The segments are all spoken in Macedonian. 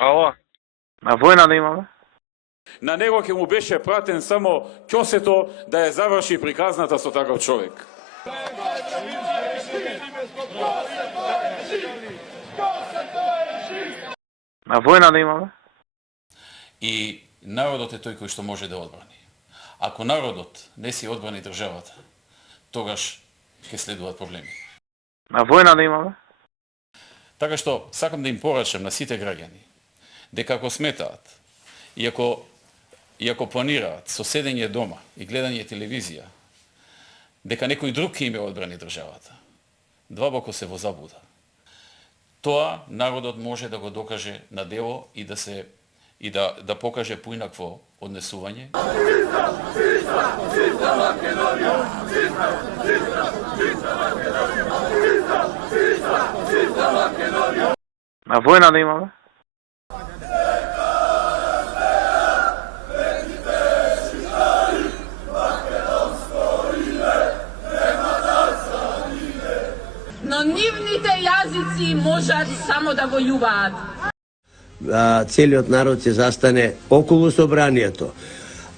Ало? На војна да имаме? На него ќе му беше пратен само ќосето да ја заврши приказната со таков човек. На војна да имаме? И народот е тој кој што може да одбрани. Ако народот не си одбрани државата, тогаш ќе следуваат проблеми. На војна да имаме? Така што сакам да им порачам на сите граѓани дека ако сметаат и ако планираат со седење дома и гледање телевизија дека некој друг ќе им ја одбрани државата, длабоко се во заблуда. Тоа народот може да го докаже на дело и да покаже поинакво однесување. На војна да имаме? Но нивните јазици можат само да војуваат. Целиот народ ќе застане околу собранието.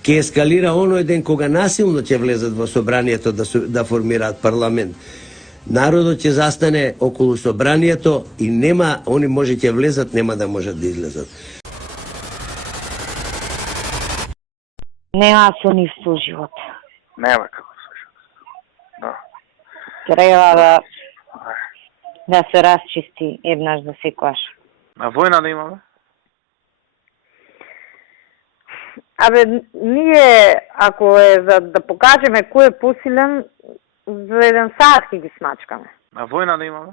Ќе ескалира оној ден кога насилно ќе влезат во собранието да формираат парламент. Народот ќе застане околу собранието и нема, они може ќе влезат, нема да можат да излезат. Нема со нив соживот. Нема како соживот. Да. Треба да се расчисти еднаш за секојаш. На војна да имаме? Ние, ако е за да покажеме кој е посилен, за еден саат ќе ги смачкаме. На војна да имаме?